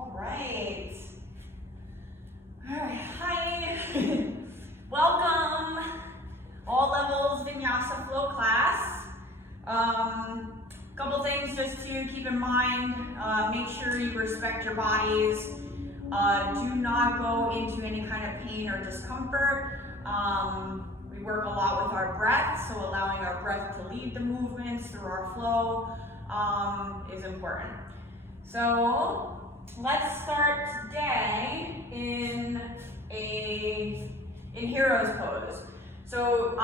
All right. All right, hi. Welcome, all levels Vinyasa flow class. Couple things just to keep in mind. Make sure you respect your bodies. Do not go into any kind of pain or discomfort. We work a lot with our breath, so allowing our breath to lead the movements through our flow is important. So let's start today in hero's pose. So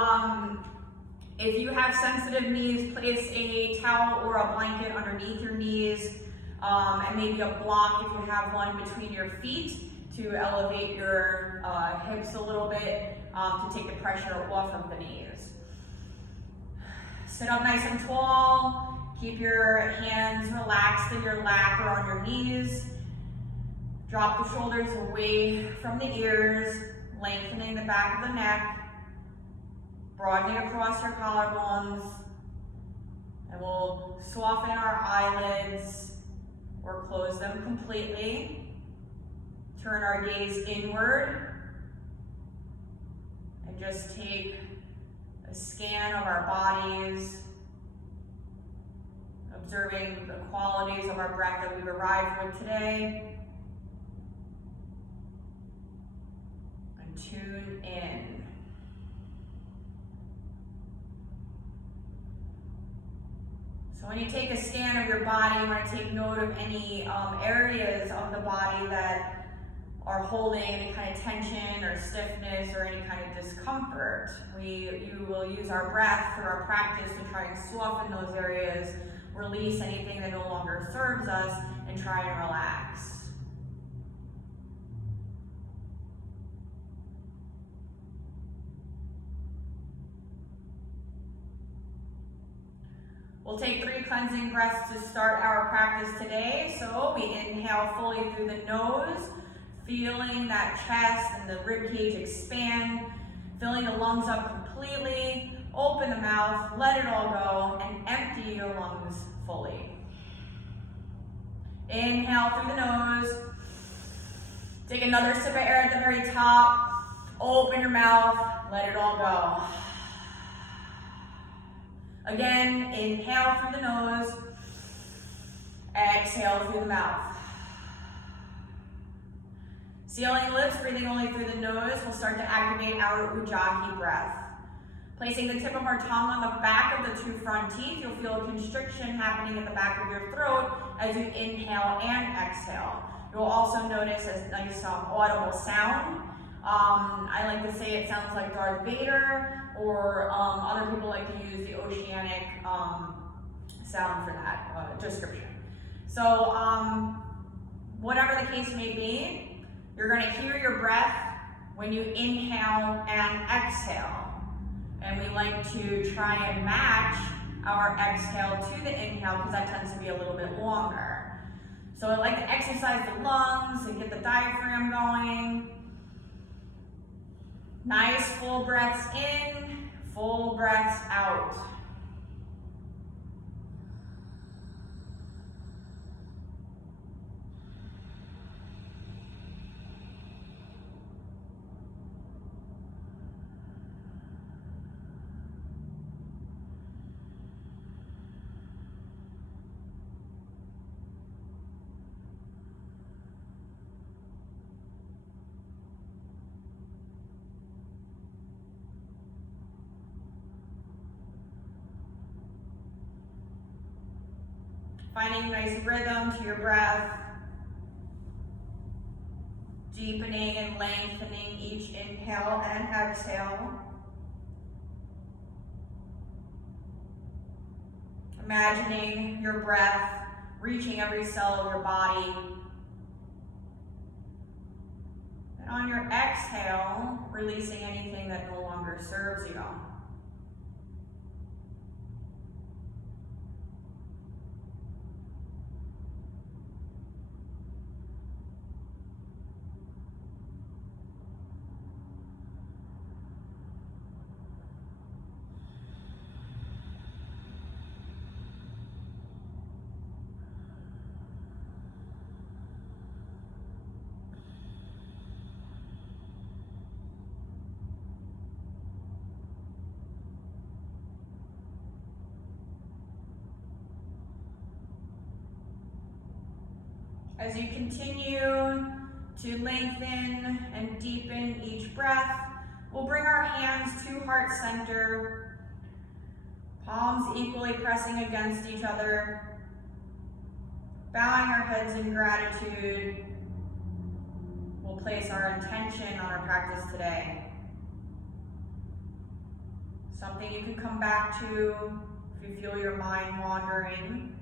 if you have sensitive knees, place a towel or a blanket underneath your knees, and maybe a block if you have one between your feet to elevate your hips a little bit to take the pressure off of the knees. Sit up nice and tall. Keep your hands relaxed in your lap or on your knees. Drop the shoulders away from the ears, lengthening the back of the neck, broadening across your collarbones, and we'll soften our eyelids or close them completely. Turn our gaze inward and just take a scan of our bodies, observing the qualities of our breath that we've arrived with today. And tune in. So when you take a scan of your body, you want to take note of any areas of the body that are holding any kind of tension or stiffness or any kind of discomfort. You will use our breath through our practice to try and soften those areas, release anything that no longer serves us, and try and relax. We'll take 3 cleansing breaths to start our practice today. So we inhale fully through the nose, feeling that chest and the rib cage expand, filling the lungs up completely. Open the mouth, let it all go, and empty your lungs fully. Inhale through the nose. Take another sip of air at the very top. Open your mouth, let it all go. Again, inhale through the nose. Exhale through the mouth. Sealing lips, breathing only through the nose, we'll start to activate our Ujjayi breath. Placing the tip of our tongue on the back of the 2 front teeth, you'll feel a constriction happening in the back of your throat as you inhale and exhale. You'll also notice a nice audible sound. I like to say it sounds like Darth Vader, or other people like to use the oceanic sound for that description. So whatever the case may be, you're going to hear your breath when you inhale and exhale. And we like to try and match our exhale to the inhale because that tends to be a little bit longer. So I like to exercise the lungs and get the diaphragm going. Nice full breaths in, full breaths out. Finding nice rhythm to your breath, deepening and lengthening each inhale and exhale. Imagining your breath reaching every cell of your body. And on your exhale, releasing anything that no longer serves you. As you continue to lengthen and deepen each breath, we'll bring our hands to heart center, palms equally pressing against each other, bowing our heads in gratitude. We'll place our intention on our practice today. Something you can come back to if you feel your mind wandering,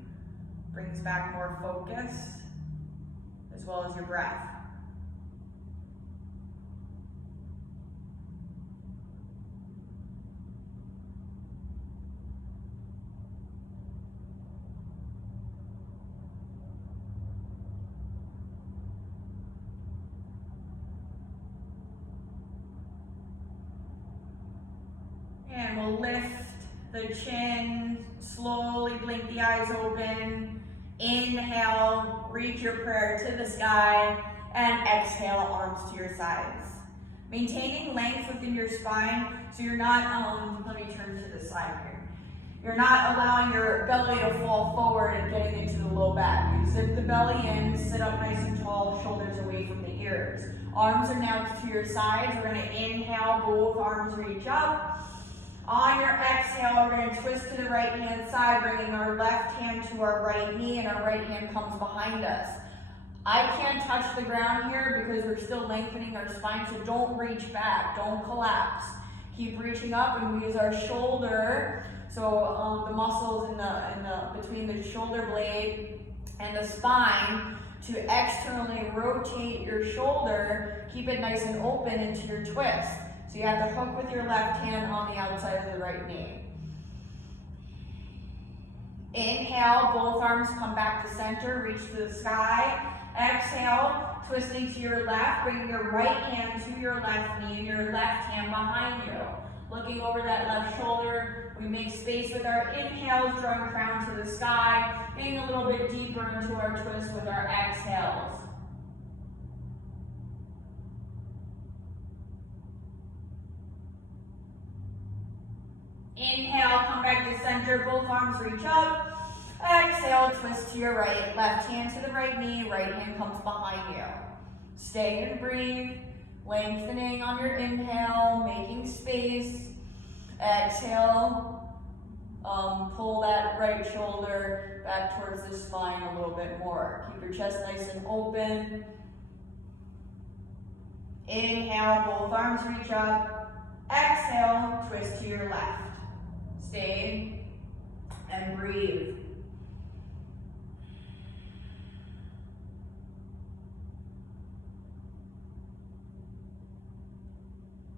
brings back more focus, as well as your breath. And we'll lift the chin, slowly blink the eyes open. Inhale, reach your prayer to the sky, and exhale, arms to your sides. Maintaining length within your spine, so you're not, let me turn to the side here. You're not allowing your belly to fall forward and getting into the low back. You zip the belly in, sit up nice and tall, shoulders away from the ears. Arms are now to your sides. We're gonna inhale, both arms reach up. On your exhale, we're going to twist to the right hand side, bringing our left hand to our right knee, and our right hand comes behind us. I can't touch the ground here because we're still lengthening our spine, so don't reach back, don't collapse. Keep reaching up, and we use our shoulder, so the muscles in the between the shoulder blade and the spine, to externally rotate your shoulder. Keep it nice and open into your twist. So you have to hook with your left hand on the outside of the right knee. Inhale, both arms come back to center, reach to the sky. Exhale, twisting to your left, bringing your right hand to your left knee and your left hand behind you. Looking over that left shoulder, we make space with our inhales, drawing crown to the sky, getting a little bit deeper into our twist with our exhales. Inhale, come back to center, both arms reach up. Exhale, twist to your right, left hand to the right knee, right hand comes behind you. Stay and breathe, lengthening on your inhale, making space. Exhale, pull that right shoulder back towards the spine a little bit more. Keep your chest nice and open. Inhale, both arms reach up. Exhale, twist to your left. Stay and breathe.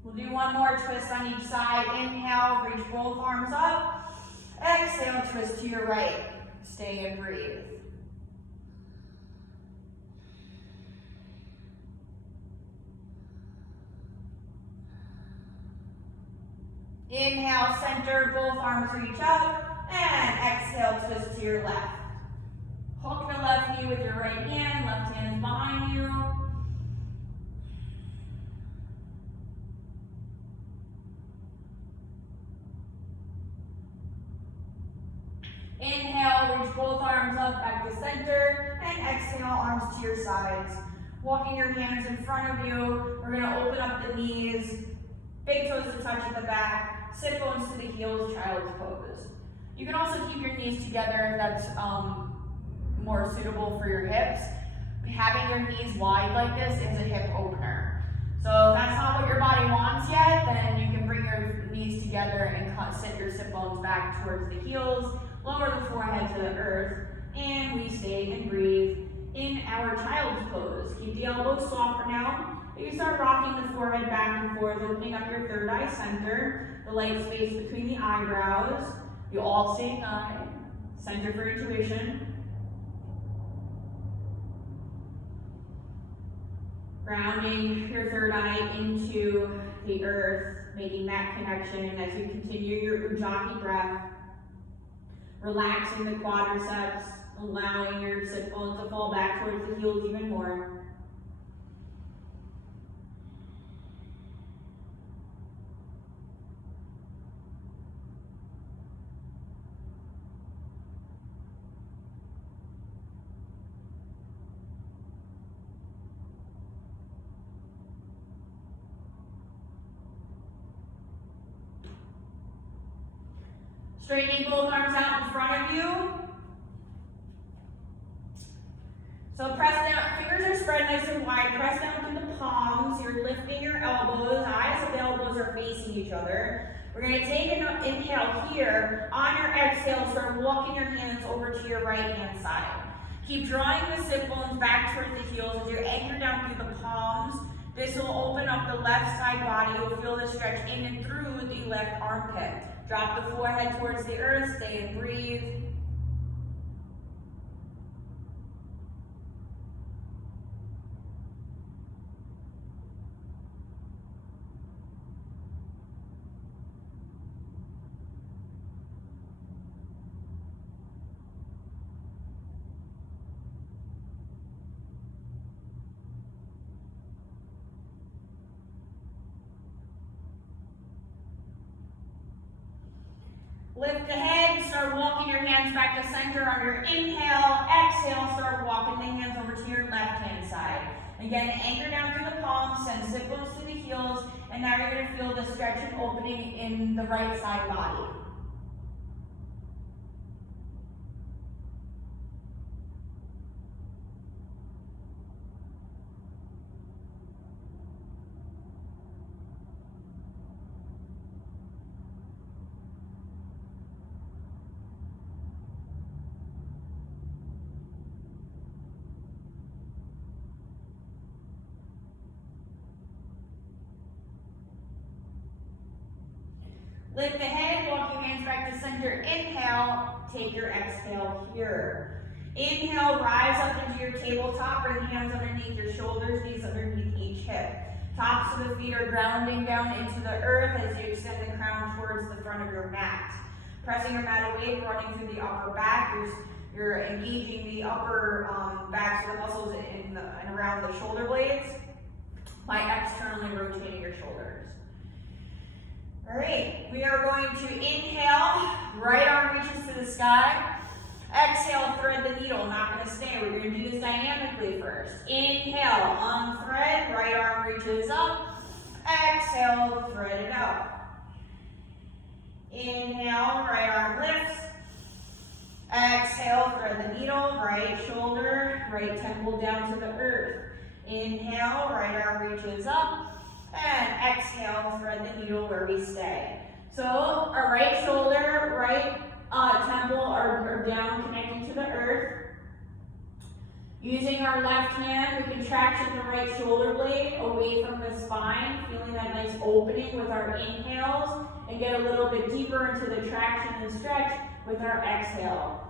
We'll do one more twist on each side. Inhale, reach both arms up. Exhale, twist to your right. Stay and breathe. Inhale, center, both arms reach up, and exhale, twist to your left. Hook the left knee with your right hand, left hand is behind you. Inhale, reach both arms up, back to center, and exhale, arms to your sides. Walking your hands in front of you, we're gonna open up the knees, big toes to touch at the back, sit bones to the heels, child's pose. You can also keep your knees together if that's more suitable for your hips. Having your knees wide like this is a hip opener. So if that's not what your body wants yet, then you can bring your knees together and sit your sit bones back towards the heels, lower the forehead to the earth, and we stay and breathe in our child's pose. Keep the elbows soft for now. You start rocking the forehead back and forth, opening up your third eye center, the light space between the eyebrows. You all seeing eye, center for intuition. Grounding your third eye into the earth, making that connection as you continue your Ujjayi breath. Relaxing the quadriceps, allowing your sit bones to fall back towards the heels even more. Straightening both arms out in front of you. So press down, fingers are spread nice and wide. Press down through the palms. You're lifting your elbows. Eyes of the elbows are facing each other. We're going to take an inhale here. On your exhale, start walking your hands over to your right hand side. Keep drawing the sit bones back towards the heels as you anchor down through the palms. This will open up the left side body. You'll feel the stretch in and through the left armpit. Drop the forehead towards the earth. Stay and breathe. Lift the head, start walking your hands back to center on your inhale. Exhale, start walking the hands over to your left hand side. Again, anchor down through the palms, send sit bones to the heels, and now you're going to feel the stretch and opening in the right side body. Lift the head, walk your hands back to center. Inhale, take your exhale here. Inhale, rise up into your tabletop. Bring hands underneath your shoulders, knees underneath each hip. Tops of the feet are grounding down into the earth as you extend the crown towards the front of your mat. Pressing your mat away, running through the upper back. You're engaging the upper back, so the muscles in and around the shoulder blades by externally rotating your shoulders. All right, we are going to inhale, right arm reaches to the sky. Exhale, thread the needle, not going to stay. We're going to do this dynamically first. Inhale, unthread, right arm reaches up. Exhale, thread it out. Inhale, right arm lifts. Exhale, thread the needle, right shoulder, right temple down to the earth. Inhale, right arm reaches up. And exhale, thread the needle where we stay. So our right shoulder, right temple are down, connecting to the earth. Using our left hand, we can traction the right shoulder blade away from the spine, feeling that nice opening with our inhales, and get a little bit deeper into the traction and stretch with our exhale.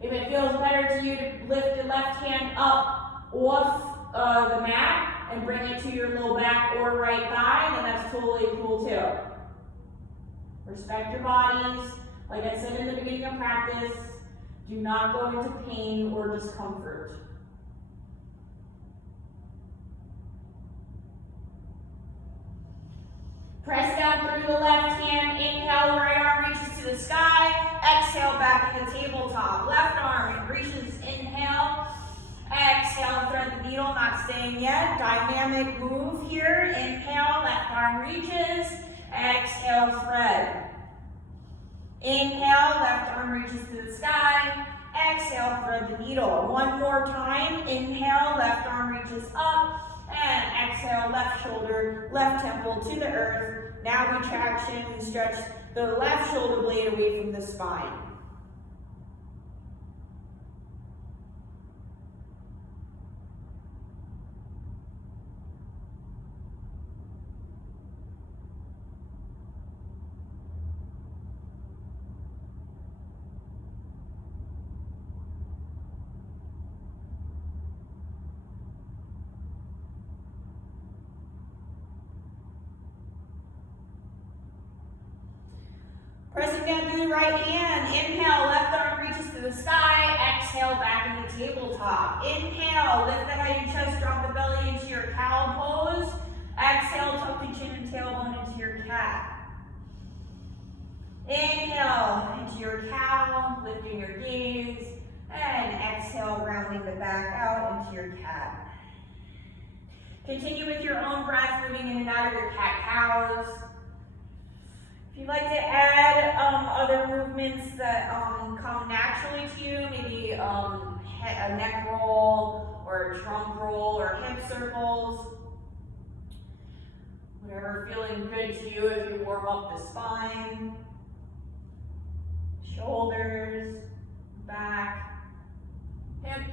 If it feels better to you to lift the left hand up off the mat, and bring it to your low back or right thigh, then that's totally cool too. Respect your bodies. Like I said in the beginning of practice, do not go into pain or discomfort. Press down through the left hand. Inhale, right arm reaches to the sky. Exhale, back in the tabletop. Left arm reaches, inhale. Exhale, thread the needle, not staying yet. Dynamic move here. Inhale, left arm reaches. Exhale, thread. Inhale, left arm reaches to the sky. Exhale, thread the needle. One more time. Inhale, left arm reaches up. And exhale, left shoulder, left temple to the earth. Now we traction and stretch the left shoulder blade away from the spine. Pressing down through the right hand. Inhale, left arm reaches to the sky. Exhale, back in the tabletop. Inhale, lift the head and chest, drop the belly into your cow pose. Exhale, tuck the chin and tailbone into your cat. Inhale, into your cow, lifting your gaze. And exhale, rounding the back out into your cat. Continue with your own breath, moving in and out of your cat-cows. If If you'd like to add other movements that come naturally to you, maybe a neck roll or a trunk roll or hip circles, whatever feeling good to you as you warm up the spine, shoulders, back, hips.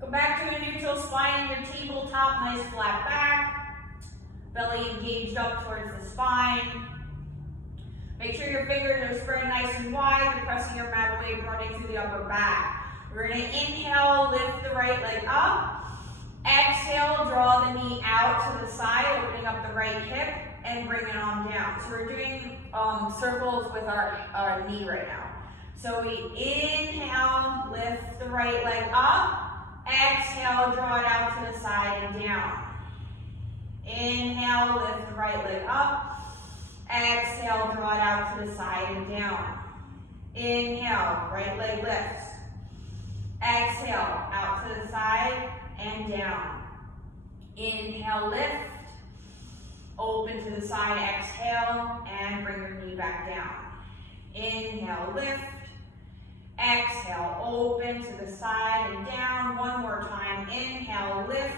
Go back to a neutral spine in your tabletop, nice flat back. Belly engaged up towards the spine. Make sure your fingers are spread nice and wide. You're pressing your mat away, running through the upper back. We're going to inhale, lift the right leg up. Exhale, draw the knee out to the side, opening up the right hip, and bring it on down. So we're doing circles with our knee right now. So we inhale, lift the right leg up. Exhale, draw it out to the side and down. Inhale, lift the right leg up. Exhale, draw it out to the side and down. Inhale, right leg lifts. Exhale, out to the side and down. Inhale, lift. Open to the side, exhale, and bring your knee back down. Inhale, lift. Exhale, open to the side and down. One more time. Inhale, lift.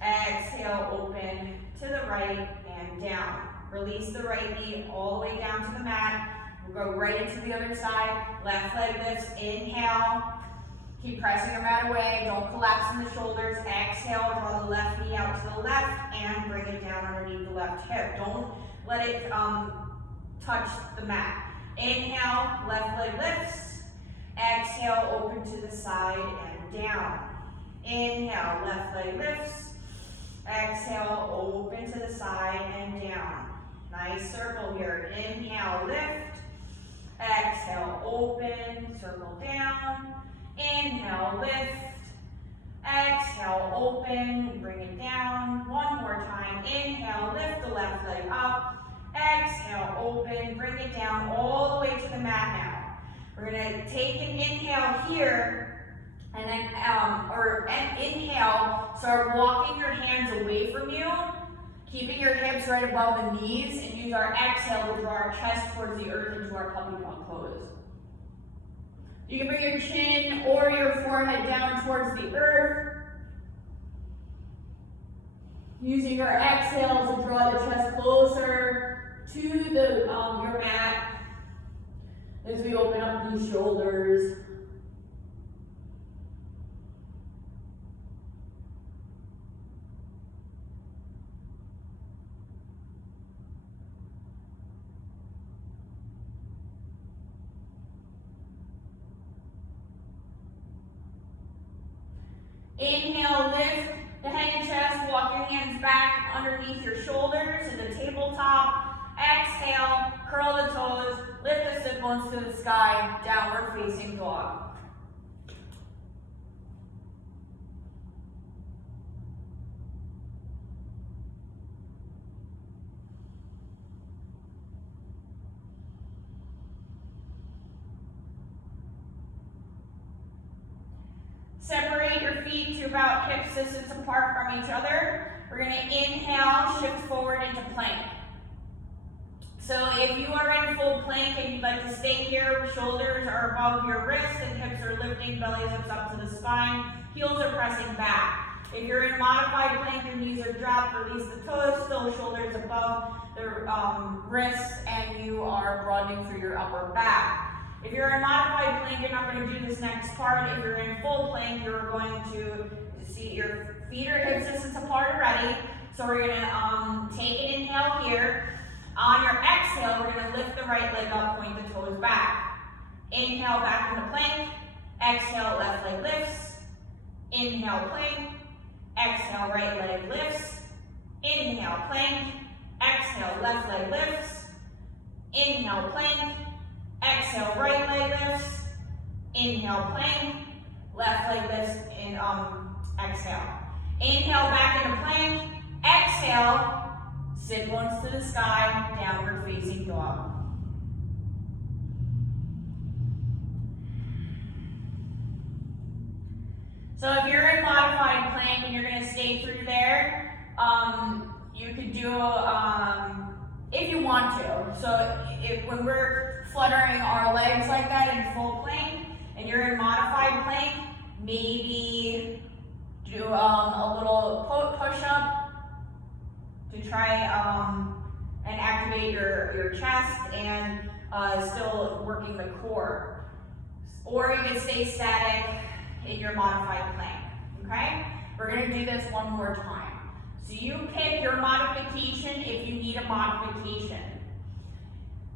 Exhale, open to the right and down. Release the right knee all the way down to the mat. We'll go right into the other side. Left leg lifts. Inhale. Keep pressing your mat away. Don't collapse in the shoulders. Exhale, draw the left knee out to the left and bring it down underneath the left hip. Don't let it touch the mat. Inhale, left leg lifts. Exhale, open to the side and down. Inhale, left leg lifts. Exhale, open to the side and down. Nice circle here. Inhale, lift. Exhale, open, circle down. Inhale, lift. Exhale, open, bring it down. One more time. Inhale, lift the left leg up. Exhale, open, bring it down all the way to the mat now. We're going to take an inhale here, and then, inhale, start walking your hands away from you, keeping your hips right above the knees, and use our exhale to draw our chest towards the earth into our puppy dog pose. You can bring your chin or your forehead down towards the earth. Using your exhale to draw the chest closer to the your mat as we open up these shoulders. Inhale, lift the head and chest, walk your hands back underneath your shoulders to the tabletop. Exhale, curl the toes, lift the sit bones to the sky, downward facing dog. Separate your feet to about hip distance apart from each other. We're going to inhale, shift forward into plank. So if you are in full plank and you'd like to stay here, shoulders are above your wrists and hips are lifting, belly zips up to the spine, heels are pressing back. If you're in modified plank, your knees are dropped, release the toes, still shoulders above the wrists, and you are broadening through your upper back. If you're in modified plank, you're not going to do this next part. If you're in full plank, you're going to seat your feet are hip distance apart already. So we're gonna take an inhale here. On your exhale, we're gonna lift the right leg up, point the toes back. Inhale back into plank. Exhale, left leg lifts. Inhale, plank. Exhale, right leg lifts. Inhale, plank. Exhale, left leg lifts. Inhale, plank. Exhale, right leg lifts. Inhale, plank. Left leg lifts in exhale. Inhale back into plank. Exhale, sit bones to the sky, downward facing dog. So if you're in modified plank and you're going to stay through there, you could do, if you want to. So when we're fluttering our legs like that in full plank, and you're in modified plank, maybe do a little push-up to try and activate your chest and still working the core. Or you can stay static in your modified plank, okay? We're gonna do this one more time. So you pick your modification if you need a modification.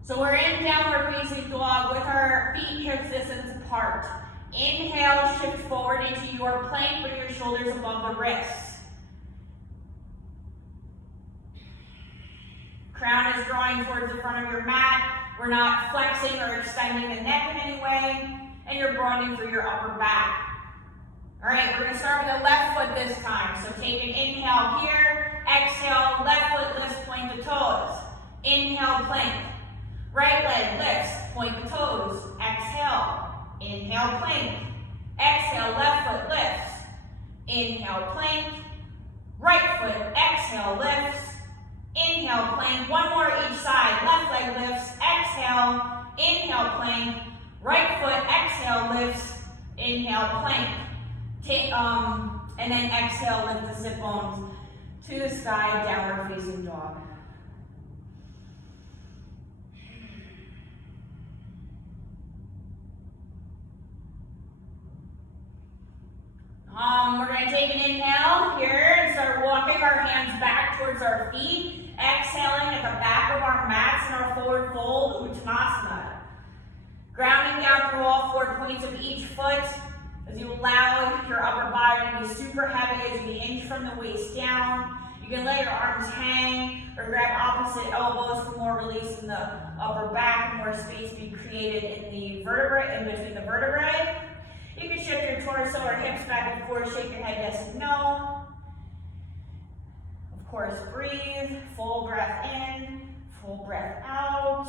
So we're in downward facing dog with our feet hip distance apart. Inhale, shift forward into your plank, bring your shoulders above the wrists. Crown is drawing towards the front of your mat. We're not flexing or extending the neck in any way, and you're broadening through your upper back. All right, we're gonna start with the left foot this time. So take an inhale here, exhale, left foot lifts, point the toes. Inhale, plank. Right leg lifts, point the toes. Exhale, inhale, plank. Exhale, left foot lifts. Inhale, plank. Right foot, exhale, lifts. Inhale, plank. One more each side. Left leg lifts, exhale, inhale, plank. Right foot, exhale, lifts. Inhale, plank. And then exhale, lift the sit bones to the sky, downward facing dog. We're going to take an inhale here and start walking our hands back towards our feet, exhaling at the back of our mats in our forward fold, Uttanasana. Grounding down through all 4 points of each foot as you allow your upper body to be super heavy as you inch from the waist down. You can let your arms hang or grab opposite elbows for more release in the upper back and more space be created in the vertebrae, in between the vertebrae. You can shift your torso or hips back and forth, shake your head yes and no. Of course, breathe, full breath in, full breath out.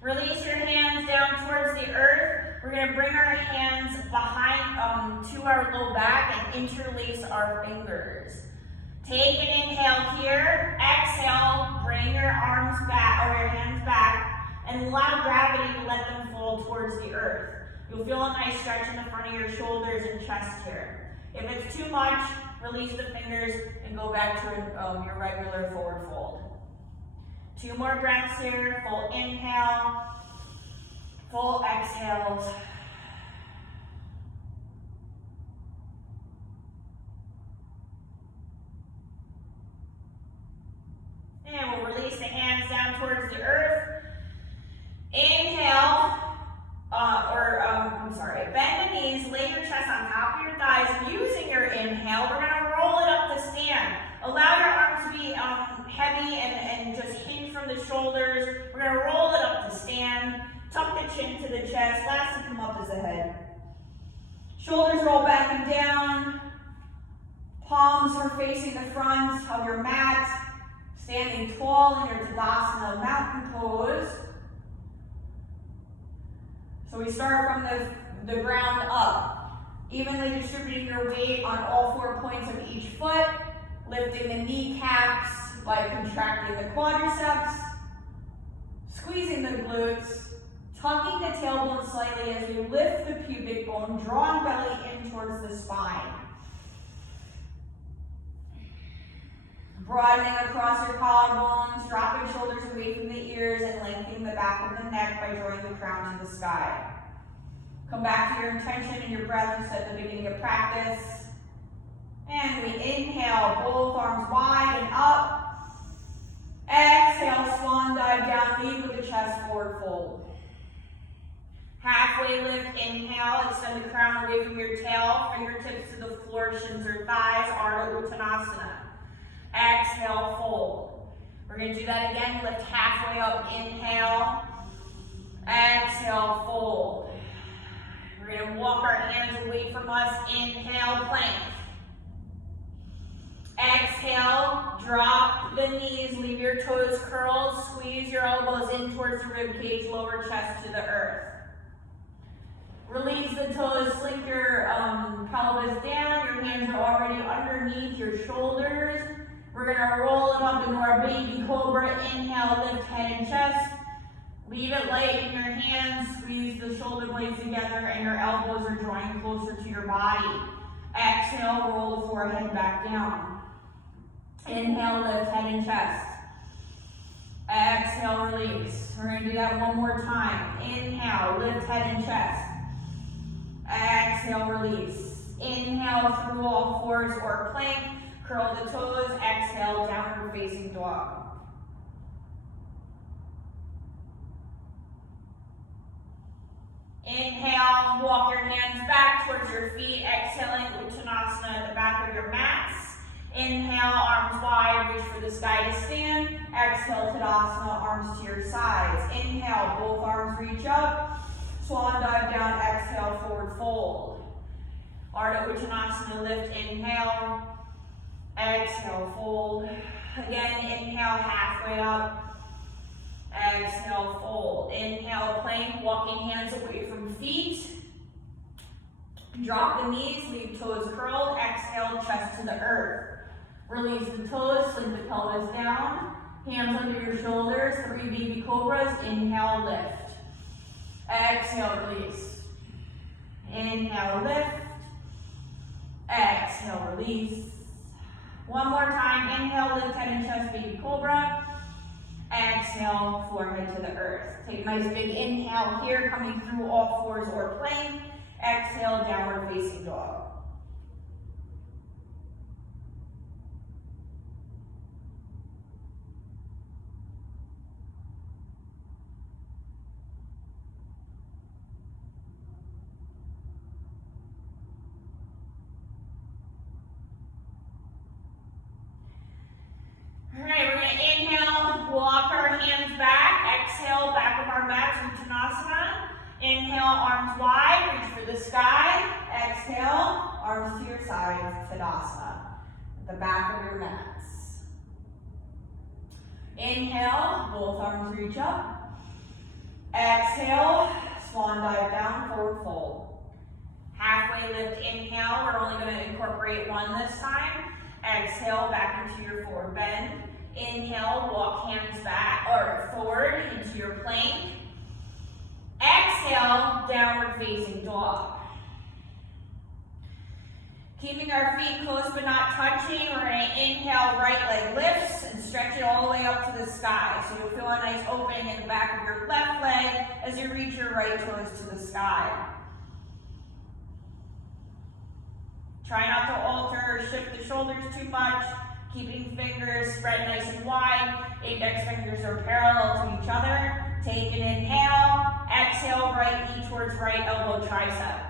Release your hands down towards the earth. We're going to bring our hands behind to our low back and interlace our fingers. Take an inhale here. Exhale, bring your arms back or your hands back and allow gravity to let them fall towards the earth. You'll feel a nice stretch in the front of your shoulders and chest here. If it's too much, release the fingers and go back to your regular forward fold. 2 more breaths here. Full inhale, full exhales. And we'll release the hands down towards the earth. Inhale, bend the knees, lay your chest on top of your thighs. Using your inhale, we're gonna roll it up to stand. Allow your arms to be heavy and just hinge from the shoulders. We're gonna roll it up to stand. Tuck the chin to the chest. Last to come up is the head. Shoulders roll back and down. Palms are facing the front of your mat. Standing tall in your Tadasana mountain pose. So we start from the ground up. Evenly distributing your weight on all 4 points of each foot. Lifting the kneecaps by contracting the quadriceps. Squeezing the glutes. Tucking the tailbone slightly as you lift the pubic bone, drawing belly in towards the spine. Broadening across your collarbones, dropping shoulders away from the ears and lengthening the back of the neck by drawing the crown to the sky. Come back to your intention and your breath just at the beginning of practice. And we inhale, both arms wide and up. Exhale, swan dive down, lead with the chest forward fold. Halfway lift, inhale, extend the crown away from your tail, fingertips to the floor, shins or thighs, Ardha Uttanasana. Exhale, fold. We're going to do that again, lift halfway up, inhale. Exhale, fold. We're going to walk our hands away from us, inhale, plank. Exhale, drop the knees, leave your toes curled, squeeze your elbows in towards the rib cage, lower chest to the earth. Release the toes, slink your pelvis down, your hands are already underneath your shoulders. We're gonna roll it up into our baby cobra, inhale, lift head and chest. Leave it light in your hands, squeeze the shoulder blades together and your elbows are drawing closer to your body. Exhale, roll the forehead back down. Inhale, lift head and chest. Exhale, release. We're going to do that one more time. Inhale, lift head and chest. Exhale, release. Inhale through all fours or plank. Curl the toes. Exhale, downward facing dog. Inhale, walk your hands back towards your feet. Exhaling, Uttanasana at the back of your mats. Inhale, arms wide, reach for the sky to stand. Exhale, Tadasana, arms to your sides. Inhale, both arms reach up. Swan dive down, exhale, forward fold. Ardha Uttanasana, lift, inhale. Exhale, fold. Again, inhale, halfway up. Exhale, fold. Inhale, plank, walking hands away from feet. Drop the knees, leave toes curled. Exhale, chest to the earth. Release the toes, sling the pelvis down. Hands under your shoulders, 3 baby cobras. Inhale, lift. Exhale, release. Inhale, lift. Exhale, release. One more time. Inhale, lift head and chest, baby cobra. Exhale, forehead to the earth. Take a nice big inhale here, coming through all fours or plank. Exhale, downward facing dog. Alright, we're going to inhale, walk our hands back. Exhale, back of our mats, Uttanasana. Inhale, arms wide, reach for the sky. Exhale, arms to your sides, Tadasana. At the back of your mats. Inhale, both arms reach up. Exhale, swan dive down, forward fold. Halfway lift, inhale. We're only going to incorporate one this time. Exhale, back into your forward bend. Inhale, walk hands back or forward into your plank. Exhale, downward facing dog. Keeping our feet close but not touching, we're going to inhale, right leg lifts and stretch it all the way up to the sky. So you'll feel a nice opening in the back of your left leg as you reach your right toes to the sky. Try not to alter or shift the shoulders too much. Keeping fingers spread nice and wide. Index fingers are parallel to each other. Take an inhale. Exhale, right knee towards right elbow tricep.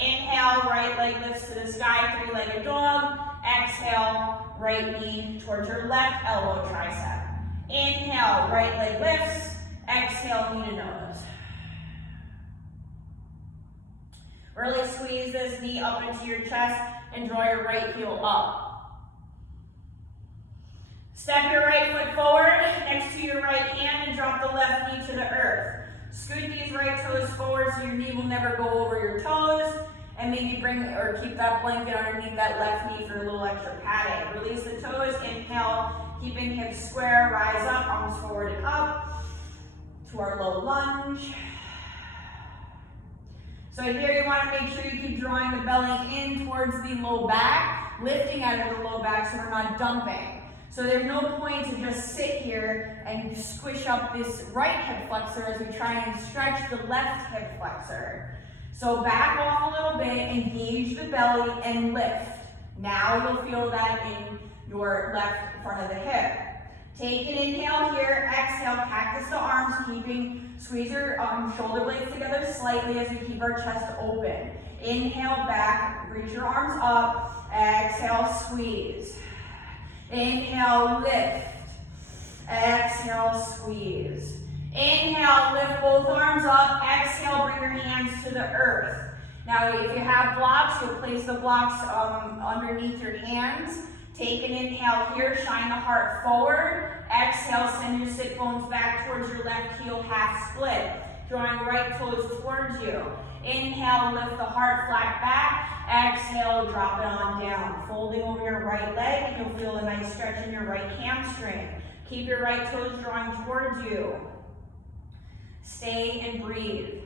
Inhale, right leg lifts to the sky, 3-legged dog. Exhale, right knee towards your left elbow tricep. Inhale, right leg lifts. Exhale, knee to nose. Really squeeze this knee up into your chest and draw your right heel up. Step your right foot forward next to your right hand and drop the left knee to the earth. Scoot these right toes forward so your knee will never go over your toes. And maybe bring or keep that blanket underneath that left knee for a little extra padding. Release the toes, inhale, keeping hips square, rise up, arms forward and up to our low lunge. So here you want to make sure you keep drawing the belly in towards the low back, lifting out of the low back so we're not dumping. So there's no point to just sit here and squish up this right hip flexor as we try and stretch the left hip flexor. So back off a little bit, engage the belly and lift. Now you'll feel that in your left front of the hip. Take an inhale here, exhale, cactus the arms, squeeze your shoulder blades together slightly as we keep our chest open. Inhale back, reach your arms up, exhale, squeeze. Inhale, lift. Exhale, squeeze. Inhale, lift both arms up. Exhale, bring your hands to the earth. Now, if you have blocks, you'll place the blocks underneath your hands. Take an inhale here, shine the heart forward. Exhale, send your sit bones back towards your left heel, half split. Drawing right toes towards you. Inhale, lift the heart flat back. Exhale, drop it on down. Folding over your right leg, you'll feel a nice stretch in your right hamstring. Keep your right toes drawing towards you. Stay and breathe.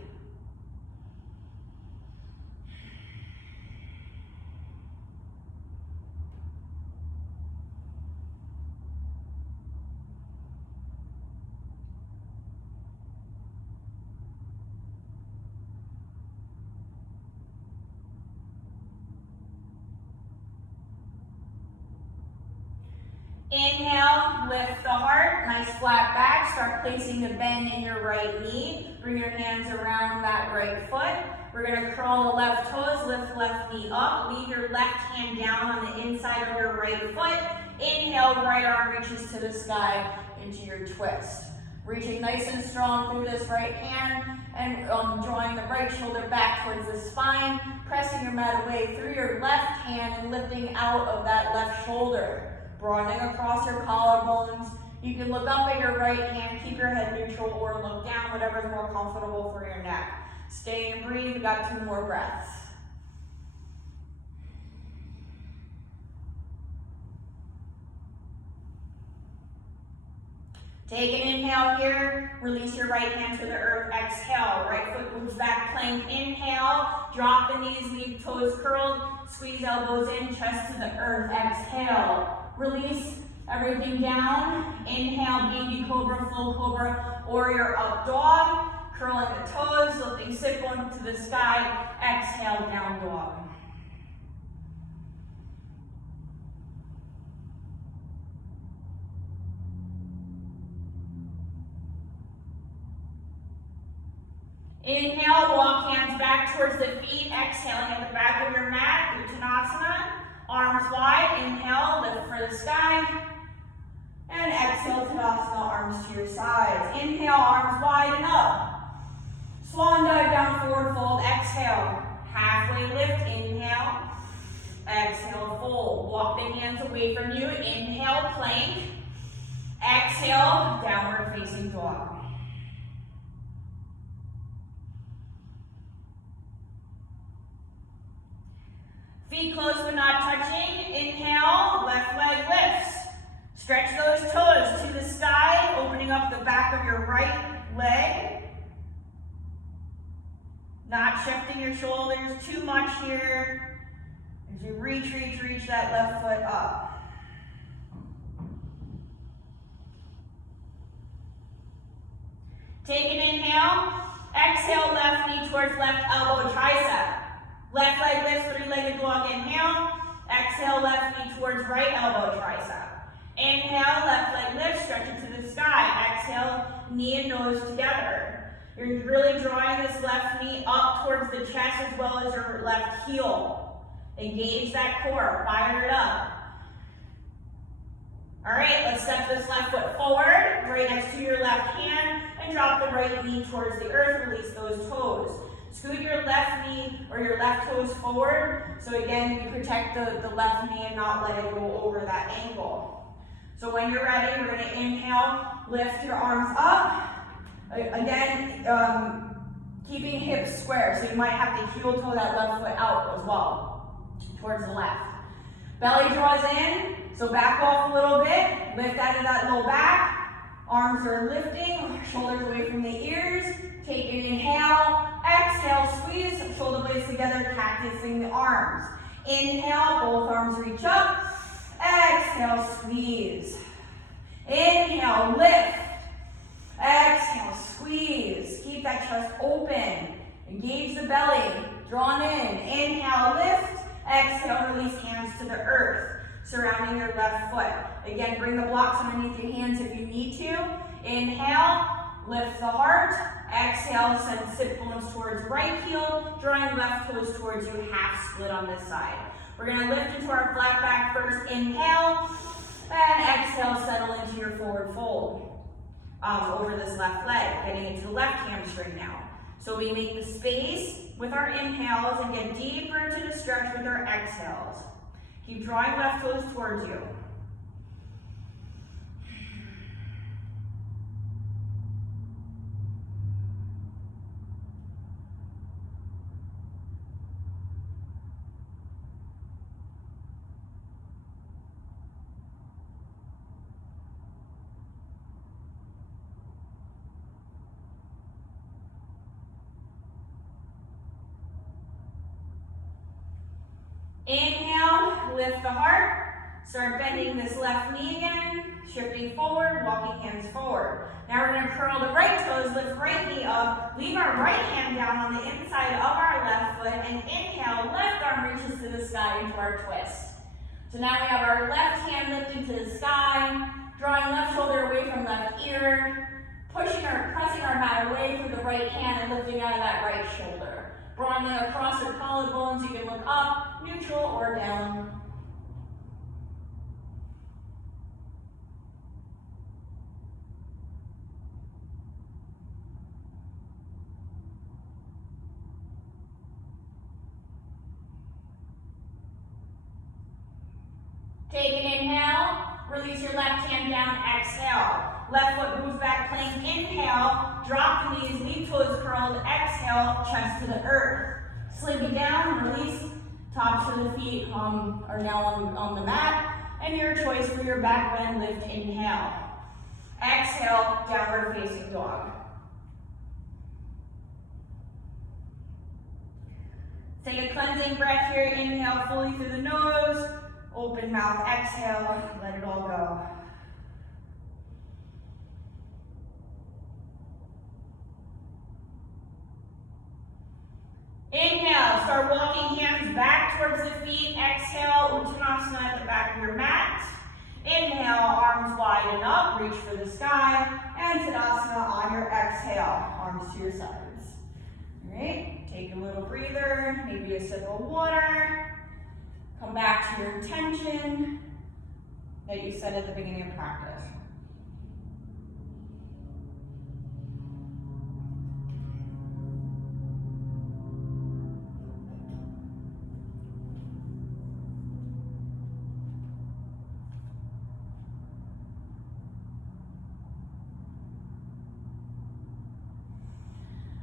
Inhale, lift the heart, nice flat back. Start placing the bend in your right knee. Bring your hands around that right foot. We're going to curl the left toes, lift left knee up. Leave your left hand down on the inside of your right foot. Inhale, right arm reaches to the sky into your twist. Reaching nice and strong through this right hand and drawing the right shoulder back towards the spine. Pressing your mat away through your left hand and lifting out of that left shoulder. Broadening across your collarbones. You can look up at your right hand, keep your head neutral, or look down, whatever is more comfortable for your neck. Stay and breathe, we've got 2 more breaths. Take an inhale here, release your right hand to the earth, exhale. Right foot moves back, plank, inhale. Drop the knees, leave toes curled, squeeze elbows in, chest to the earth, exhale. Release everything down. Inhale, baby cobra, full cobra, warrior up dog. Curling the toes, lifting sit bone to the sky. Exhale, down dog. Inhale, walk hands back towards the feet. Exhaling at the back of your mat, Uttanasana. Arms wide, inhale, lift for the sky. And exhale, Tadasana, arms to your sides. Inhale, arms wide and up. Swan dive down, forward fold, exhale. Halfway lift, inhale. Exhale, fold. Walk the hands away from you. Inhale, plank. Exhale, downward facing dog. Feet close but not touching. Inhale, left leg lifts. Stretch those toes to the sky, opening up the back of your right leg. Not shifting your shoulders too much here. As you reach that left foot up. Take an inhale. Exhale, left knee towards left elbow, tricep. Left leg lifts, 3-legged dog, inhale. Exhale, left knee towards right elbow, tricep. Inhale, left leg lift, stretch it to the sky. Exhale, knee and nose together. You're really drawing this left knee up towards the chest as well as your left heel. Engage that core, fire it up. All right, let's step this left foot forward, right next to your left hand, and drop the right knee towards the earth, release those toes. Scoot your left knee or your left toes forward. So again, you protect the left knee and not let it go over that ankle. So when you're ready, you're gonna inhale, lift your arms up. Again, keeping hips square. So you might have to heel toe that left foot out as well, towards the left. Belly draws in, so back off a little bit. Lift out of that low back. Arms are lifting, shoulders away from the ears. Take an inhale, exhale, squeeze, shoulder blades together, cactusing the arms. Inhale, both arms reach up. Exhale, squeeze. Inhale, lift. Exhale, squeeze. Keep that chest open. Engage the belly. Drawn in. Inhale, lift. Exhale, release hands to the earth, surrounding your left foot. Again, bring the blocks underneath your hands if you need to. Inhale, lift the heart. Exhale, send sit bones towards right heel, drawing left toes towards you, half split on this side. We're gonna lift into our flat back first. Inhale, and exhale, settle into your forward fold. Over this left leg, getting into the left hamstring now. So we make the space with our inhales and get deeper into the stretch with our exhales. Keep drawing left toes towards you. Inhale, lift the heart. Start bending this left knee again, shifting forward, walking hands forward. Now we're gonna curl the right toes, lift right knee up, leave our right hand down on the inside of our left foot, and inhale, left arm reaches to the sky into our twist. So now we have our left hand lifted to the sky, drawing left shoulder away from left ear, pressing our mat away from the right hand and lifting out of that right shoulder. Broadening across your collarbones, you can look up, neutral, or down. Take an inhale, release your left hand down, exhale. Left foot moves back, plank, inhale, drop the knees, leave toes curled, exhale, chest to the earth. Slip it down, release, tops of the feet are now on the mat, and your choice for your back bend, lift, inhale. Exhale, downward facing dog. Take a cleansing breath here, inhale fully through the nose, open mouth, exhale, let it all go. Inhale, start walking hands back towards the feet. Exhale, Uttanasana at the back of your mat. Inhale, arms widen up, reach for the sky. And Tadasana on your exhale, arms to your sides. All right, take a little breather, maybe a sip of water. Come back to your intention that you set at the beginning of practice.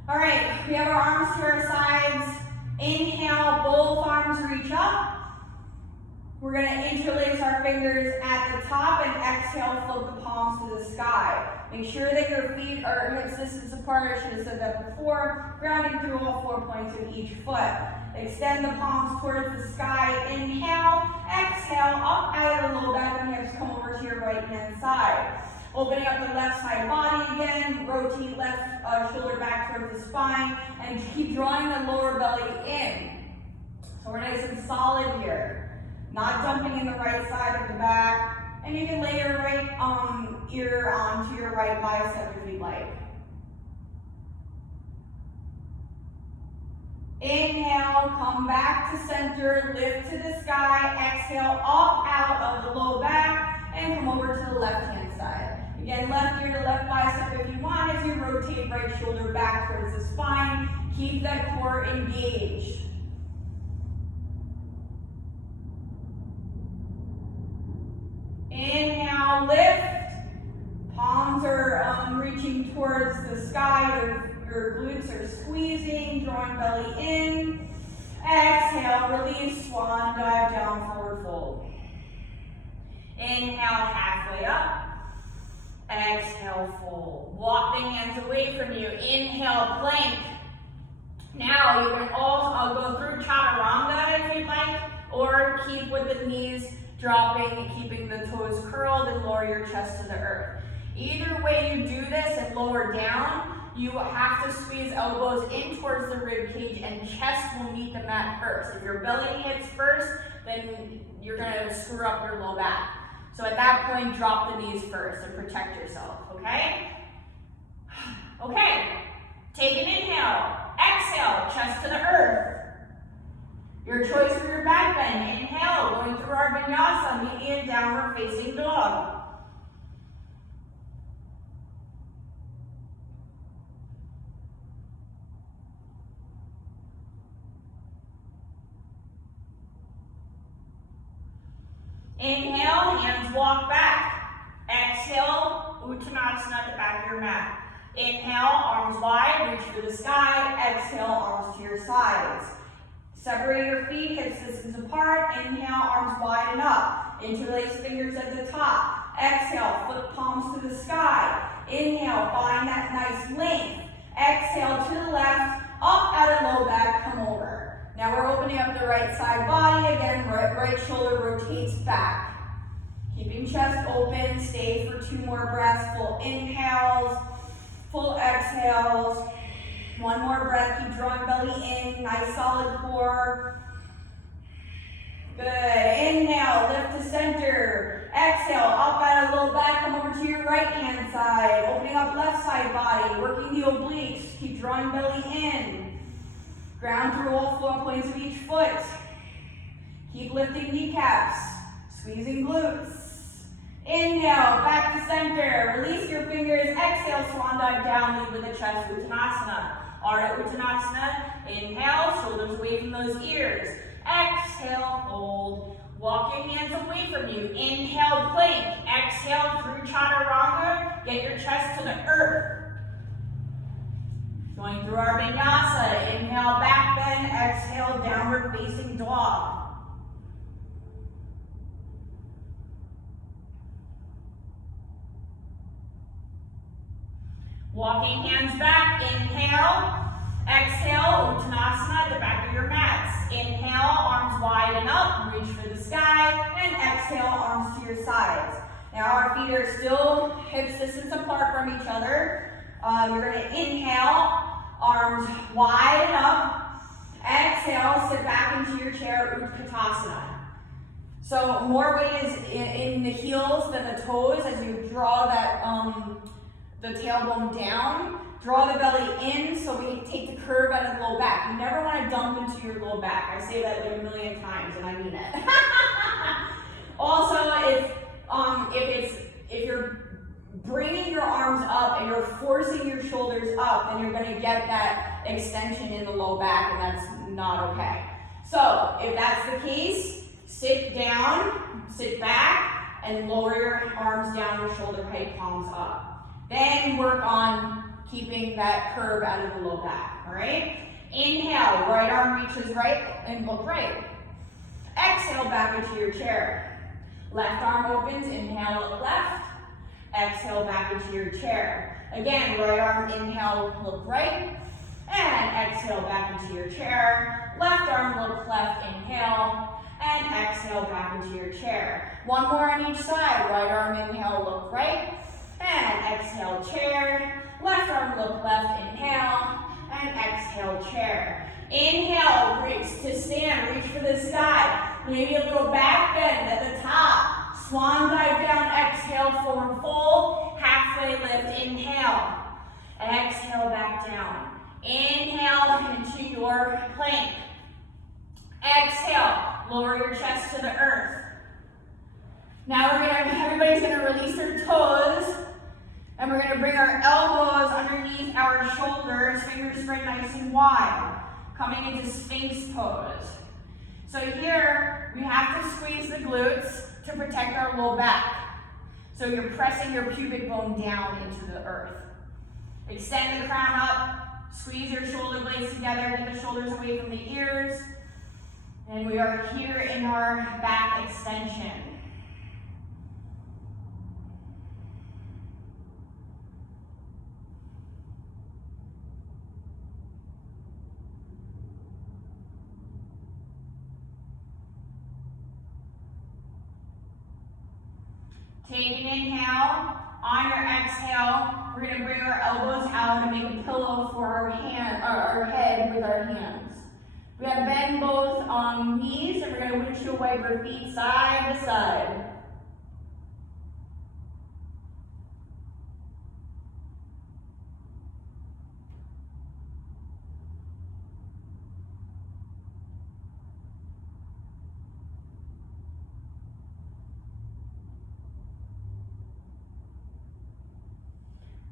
All right, we have our arms to our sides. Inhale, both arms reach up. We're gonna interlace our fingers at the top and exhale, float the palms to the sky. Make sure that your feet are hips distance apart. I should have said that before. Grounding through all 4 points of each foot. Extend the palms towards the sky. Inhale, exhale, up out of the low back and hips. Come over to your right hand side. Opening up the left side body again, rotate left shoulder back towards the spine, and keep drawing the lower belly in. So we're nice and solid here. Not dumping in the right side of the back, and you can lay your right ear onto your right bicep if you'd like. Inhale, come back to center, lift to the sky, exhale, up out of the low back, and come over to the left hand side. Again, left ear to left bicep if you want as you rotate right shoulder back towards the spine. Keep that core engaged. Inhale, lift. Palms are reaching towards the sky. Your glutes are squeezing, drawing belly in. Exhale, release, swan dive, down, forward fold. Inhale, halfway up. Exhale, fold. Walk the hands away from you. Inhale, plank. Now you can also go through chaturanga if you'd like, or keep with the knees dropping and keeping the toes curled, and lower your chest to the earth. Either way you do this and lower down, you have to squeeze elbows in towards the rib cage and chest will meet the mat first. If your belly hits first, then you're gonna screw up your low back. So at that point, drop the knees first and protect yourself, okay? Okay, take an inhale, exhale, chest to the earth. Your choice for your back bend. Inhale, going through our Vinyasa, meet in downward facing dog. Inhale, hands walk back. Exhale, Uttanasana at the back of your mat. Inhale, arms wide, reach for the sky. Exhale, arms to your sides. Separate your feet, hips distance apart. Inhale, arms wide and up. Interlace fingers at the top. Exhale, foot palms to the sky. Inhale, find that nice length. Exhale to the left, up out of low back, come over. Now we're opening up the right side body. Again, right shoulder rotates back. Keeping chest open, stay for 2 more breaths. Full inhales, full exhales. 1 more breath, keep drawing belly in, nice solid core. Good, inhale, lift to center. Exhale, up out of low back, come over to your right hand side. Opening up left side body, working the obliques, keep drawing belly in. Ground through all 4 points of each foot. Keep lifting kneecaps, squeezing glutes. Inhale, back to center. Release your fingers. Exhale, swan dive down, lead with the chest, Uttanasana. Ardha Uttanasana. Inhale, shoulders away from those ears. Exhale, fold. Walk your hands away from you. Inhale, plank. Exhale, through chaturanga. Get your chest to the earth. Going through our Vinyasa, inhale, back bend, exhale, downward facing dog. Walking hands back, inhale, exhale, Uttanasana at the back of your mats. Inhale, arms wide and up, reach for the sky, and exhale, arms to your sides. Now our feet are still hips distance apart from each other. You're going to inhale, arms wide and up. Exhale, sit back into your chair, Utkatasana. So more weight is in the heels than the toes as you draw that the tailbone down. Draw the belly in so we can take the curve out of the low back. You never want to dump into your low back. I say that like 1,000,000 times and I mean it. Also, if you're bringing your arms up and you're forcing your shoulders up, then you're going to get that extension in the low back, and that's not okay. So if that's the case, sit down, sit back, and lower your arms down, your shoulder height, palms up. Then work on keeping that curve out of the low back, all right? Inhale, right arm reaches right and look right. Exhale, back into your chair. Left arm opens, inhale, look left. Exhale, back into your chair. Again, right arm, inhale, look right. And exhale, back into your chair. Left arm, look left, inhale. And exhale, back into your chair. 1 more on each side. Right arm, inhale, look right. And exhale, chair. Left arm, look left, inhale. And exhale, chair. Inhale, reach to stand, reach for the sky. Maybe a little back bend at the top. Swan dive down, exhale, forward fold. Halfway lift, inhale. Exhale, back down. Inhale into your plank. Exhale, lower your chest to the earth. Now everybody's gonna release their toes, and we're gonna bring our elbows underneath our shoulders, fingers spread nice and wide, coming into Sphinx pose. So here, we have to squeeze the glutes to protect our low back. So you're pressing your pubic bone down into the earth. Extend the crown up, squeeze your shoulder blades together, get the shoulders away from the ears. And we are here in our back extension. Take an inhale. On your exhale, we're going to bring our elbows out and make a pillow for our head with our hands. We're going to bend both knees and we're going to windshield wiper feet side to side.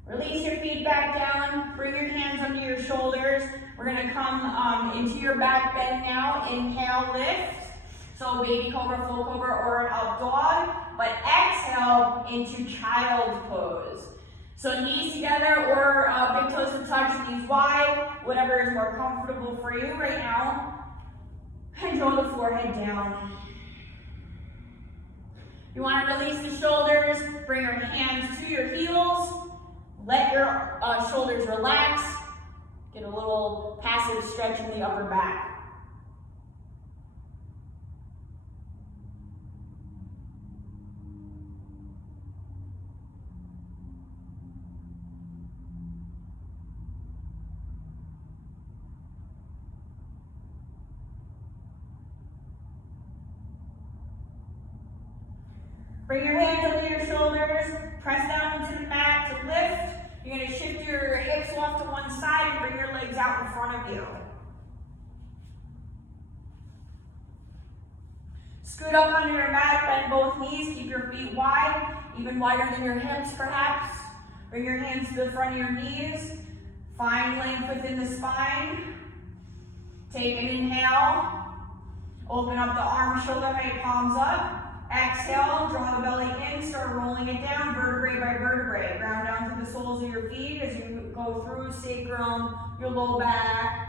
Release your feet back down, bring your hands under your shoulders. We're going to come into your back bend now. Inhale, lift. So baby cobra, full cobra, or an up dog. But exhale into child's pose. So knees together or big toes to touch, knees wide, whatever is more comfortable for you right now. And draw the forehead down. You want to release the shoulders, bring your hands to your heels. Let your shoulders relax. Get a little passive stretch in the upper back. Bring your hands under your shoulders. Press down into the mat to lift. You're going to shift your hips off to one side and bring your legs out in front of you. Scoot up under your mat, bend both knees, keep your feet wide, even wider than your hips perhaps. Bring your hands to the front of your knees. Find length within the spine. Take an inhale. Open up the arms, shoulder height, palms up. Exhale, draw the belly in, start rolling it down, vertebrae by vertebrae. Ground down to the soles of your feet as you go through sacrum, your low back,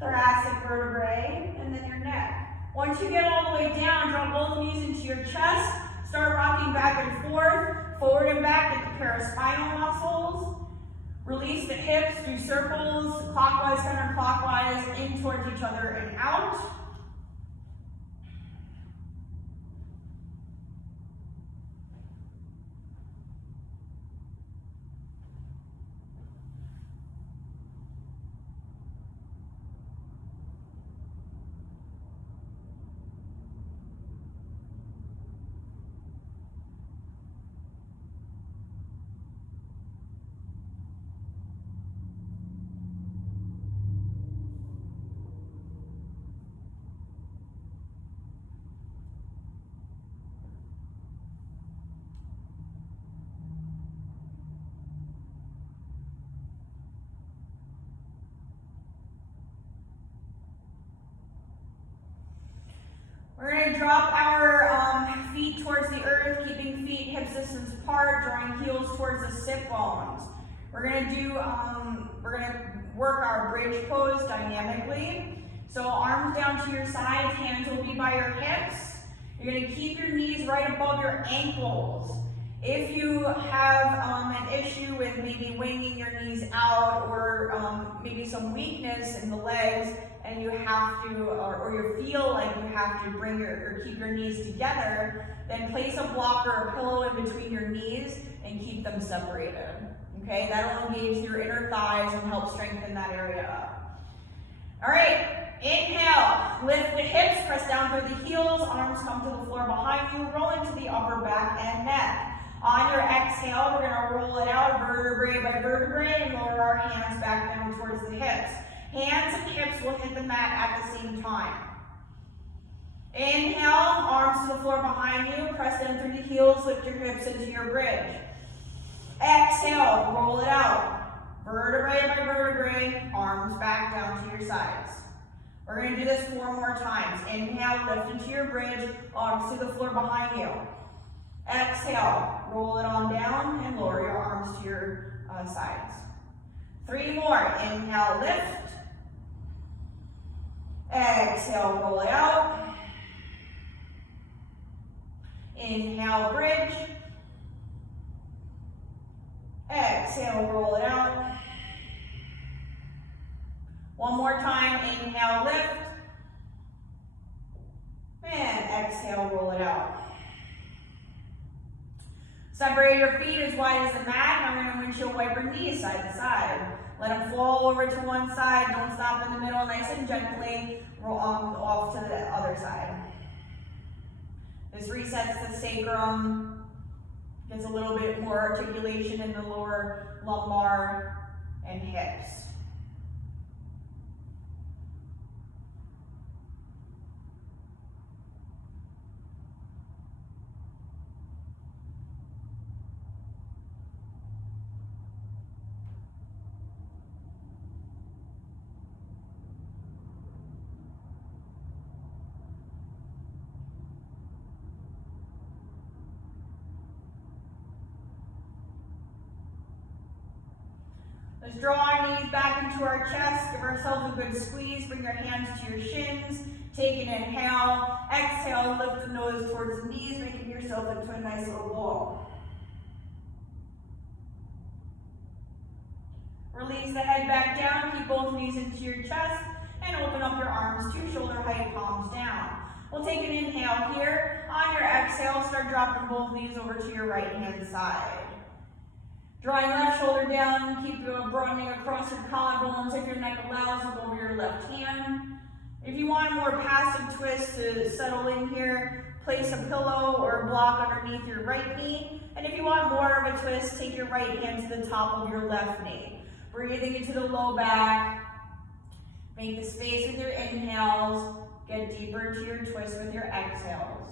thoracic vertebrae, and then your neck. Once you get all the way down, draw both knees into your chest, start rocking back and forward and back, get the paraspinal muscles. Release the hips, do circles, clockwise, counterclockwise, in towards each other and out. We're going to drop our feet towards the earth, keeping feet hip distance apart, drawing heels towards the sit bones. We're going to work our bridge pose dynamically. So arms down to your sides, hands will be by your hips. You're going to keep your knees right above your ankles. If you have an issue with maybe winging your knees out or maybe some weakness in the legs and you have to, or you feel like you have to bring or keep your knees together, then place a block or a pillow in between your knees and keep them separated. Okay, that'll engage your inner thighs and help strengthen that area up. All right, inhale, lift the hips, press down through the heels, arms come to the floor behind you, roll into the upper back and neck. On your exhale, we're going to roll it out vertebrae by vertebrae and lower our hands back down towards the hips. Hands and hips will hit the mat at the same time. Inhale, arms to the floor behind you, press in through the heels, lift your hips into your bridge. Exhale, roll it out. Vertebrae by vertebrae, arms back down to your sides. We're going to do this 4 more times. Inhale, lift into your bridge, arms to the floor behind you. Exhale, roll it on down and lower your arms to your sides. 3 more. Inhale, lift. Exhale, roll it out. Inhale, bridge. Exhale, roll it out. 1 more time. Inhale, lift. And exhale, roll it out. Separate your feet as wide as the mat, and we're going to windshield wiper knees side to side. Let them fall over to one side. Don't stop in the middle. Nice and gently roll off to the other side. This resets the sacrum. Gets a little bit more articulation in the lower lumbar and hips. Let's draw our knees back into our chest. Give ourselves a good squeeze. Bring your hands to your shins. Take an inhale. Exhale, lift the nose towards the knees, making yourself into a nice little ball. Release the head back down. Keep both knees into your chest. And open up your arms to shoulder height, palms down. We'll take an inhale here. On your exhale, start dropping both knees over to your right hand side. Drawing left shoulder down, keep broadening across your collarbones. If your neck allows, look over your left hand. If you want a more passive twist to settle in here, place a pillow or a block underneath your right knee. And if you want more of a twist, take your right hand to the top of your left knee. Breathing into the low back. Make the space with your inhales. Get deeper into your twist with your exhales.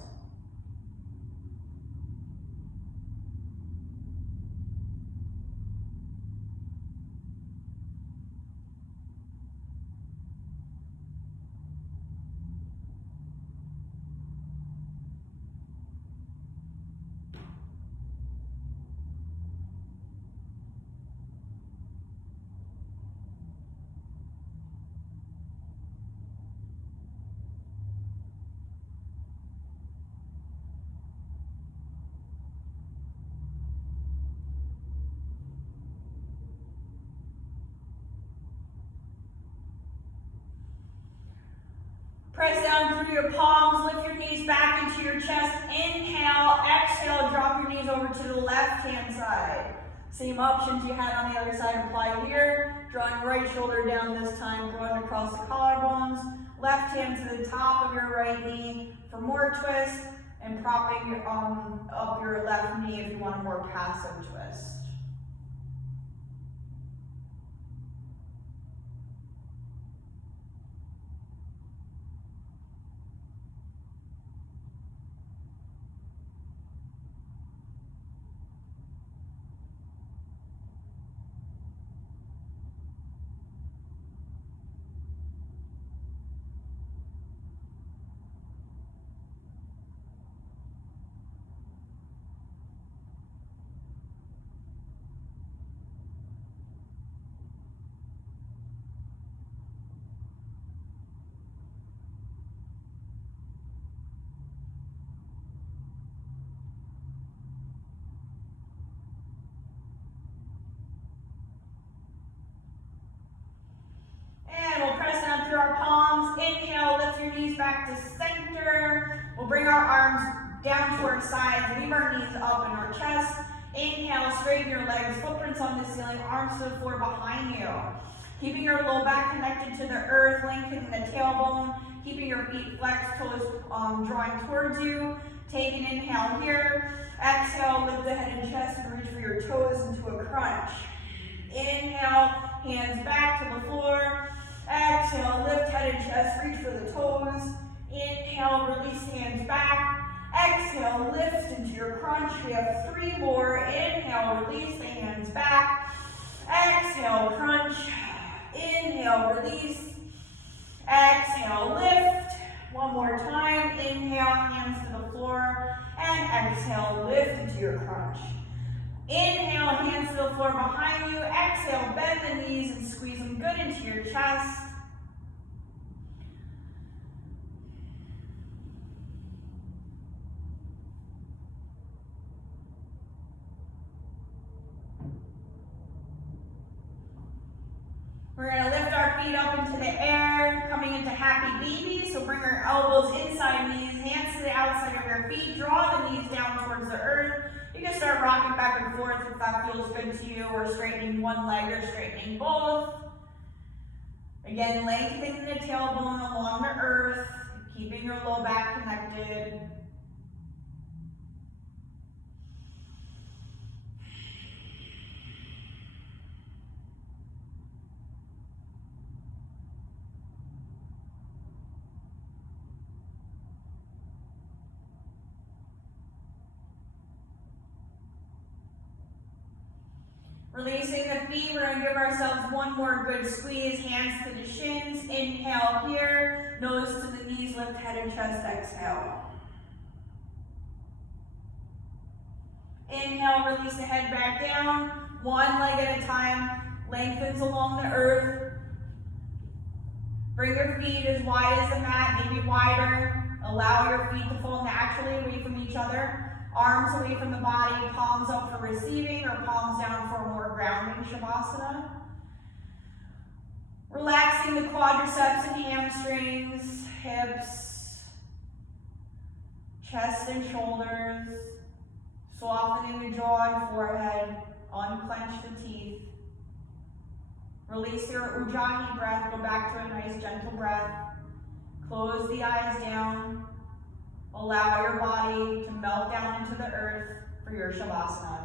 Press down through your palms, lift your knees back into your chest. Inhale, exhale, drop your knees over to the left-hand side. Same options you had on the other side apply here. Drawing right shoulder down this time, going across the collarbones. Left hand to the top of your right knee for more twist, and propping up your left knee if you want a more passive twist. Through our palms. Inhale, lift your knees back to center. We'll bring our arms down to our sides. Leave our knees up in our chest. Inhale, straighten your legs, footprints on the ceiling, arms to the floor behind you. Keeping your low back connected to the earth, lengthening the tailbone, keeping your feet flexed, toes drawing towards you. Take an inhale here. Exhale, lift the head and chest and reach for your toes into a crunch. Inhale, hands back to the floor. Exhale, lift head and chest, reach for the toes. Inhale, release hands back. Exhale, lift into your crunch. We have 3 more. Inhale, release the hands back. Exhale, crunch. Inhale, release. Exhale, lift. One more time. Inhale, hands to the floor. And exhale, lift into your crunch. Inhale, hands to the floor behind you. Exhale, bend the knees and squeeze them good into your chest. We're going to lift our feet up into the air, coming into happy baby. So bring our elbows inside knees, hands to the outside of your feet. Draw the knees down towards the earth. You can start rocking back and forth if that feels good to you, or straightening one leg or straightening both. Again, lengthening the tailbone along the earth, keeping your low back connected. Releasing the feet, we're going to give ourselves one more good squeeze, hands to the shins. Inhale here, nose to the knees, lift head and chest, exhale. Inhale, release the head back down, one leg at a time, lengthens along the earth. Bring your feet as wide as the mat, maybe wider. Allow your feet to fall naturally away from each other. Arms away from the body, palms up for receiving or palms down for a more grounding Shavasana. Relaxing the quadriceps and hamstrings, hips, chest and shoulders. Softening the jaw and forehead, unclench the teeth. Release your Ujjayi breath, go back to a nice gentle breath. Close the eyes down. Allow your body to melt down into the earth for your Shavasana.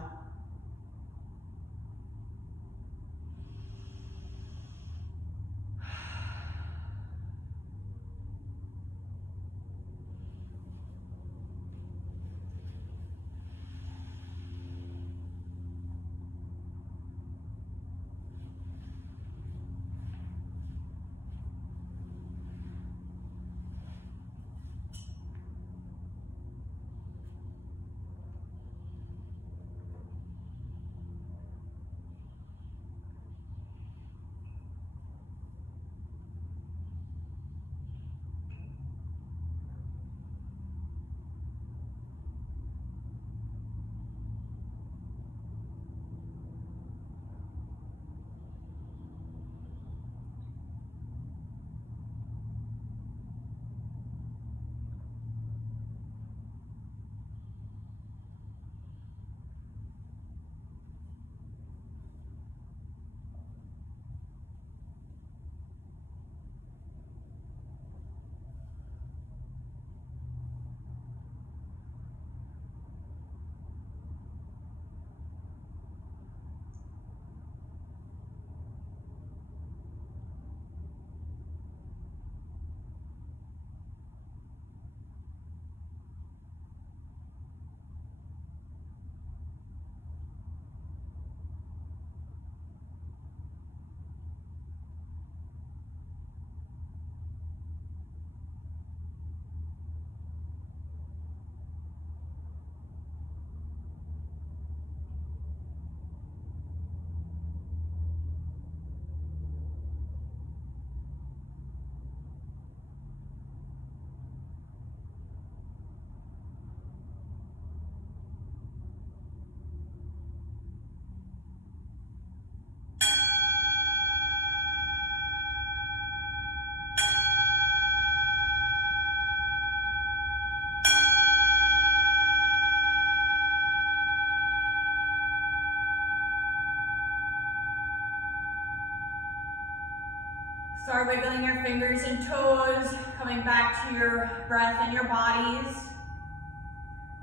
Start wiggling your fingers and toes, coming back to your breath and your bodies.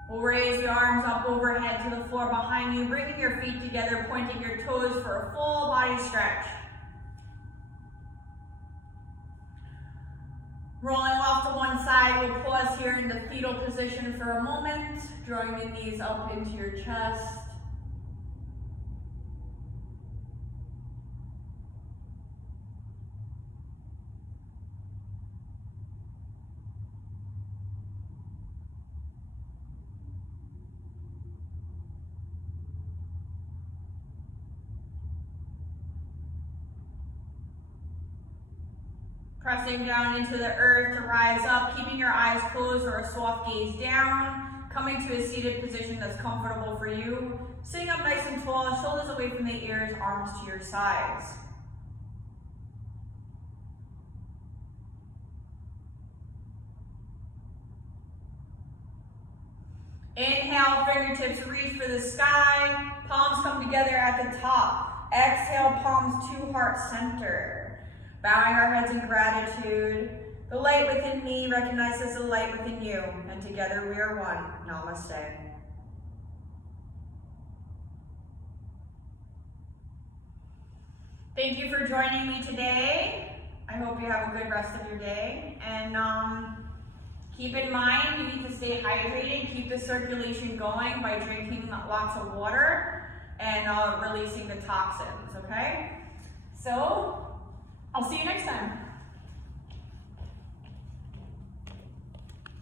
We'll raise the arms up overhead to the floor behind you, bringing your feet together, pointing your toes for a full body stretch. Rolling off to one side, we'll pause here in the fetal position for a moment, drawing the knees up into your chest. Pressing down into the earth to rise up, keeping your eyes closed or a soft gaze down, coming to a seated position that's comfortable for you. Sitting up nice and tall, shoulders away from the ears, arms to your sides. Inhale, fingertips reach reach for the sky. Palms come together at the top. Exhale, palms to heart center. Bowing our heads in gratitude. The light within me recognizes the light within you, and together we are one. Namaste. Thank you for joining me today. I hope you have a good rest of your day. And keep in mind, you need to stay hydrated. Keep the circulation going by drinking lots of water and releasing the toxins, okay? So,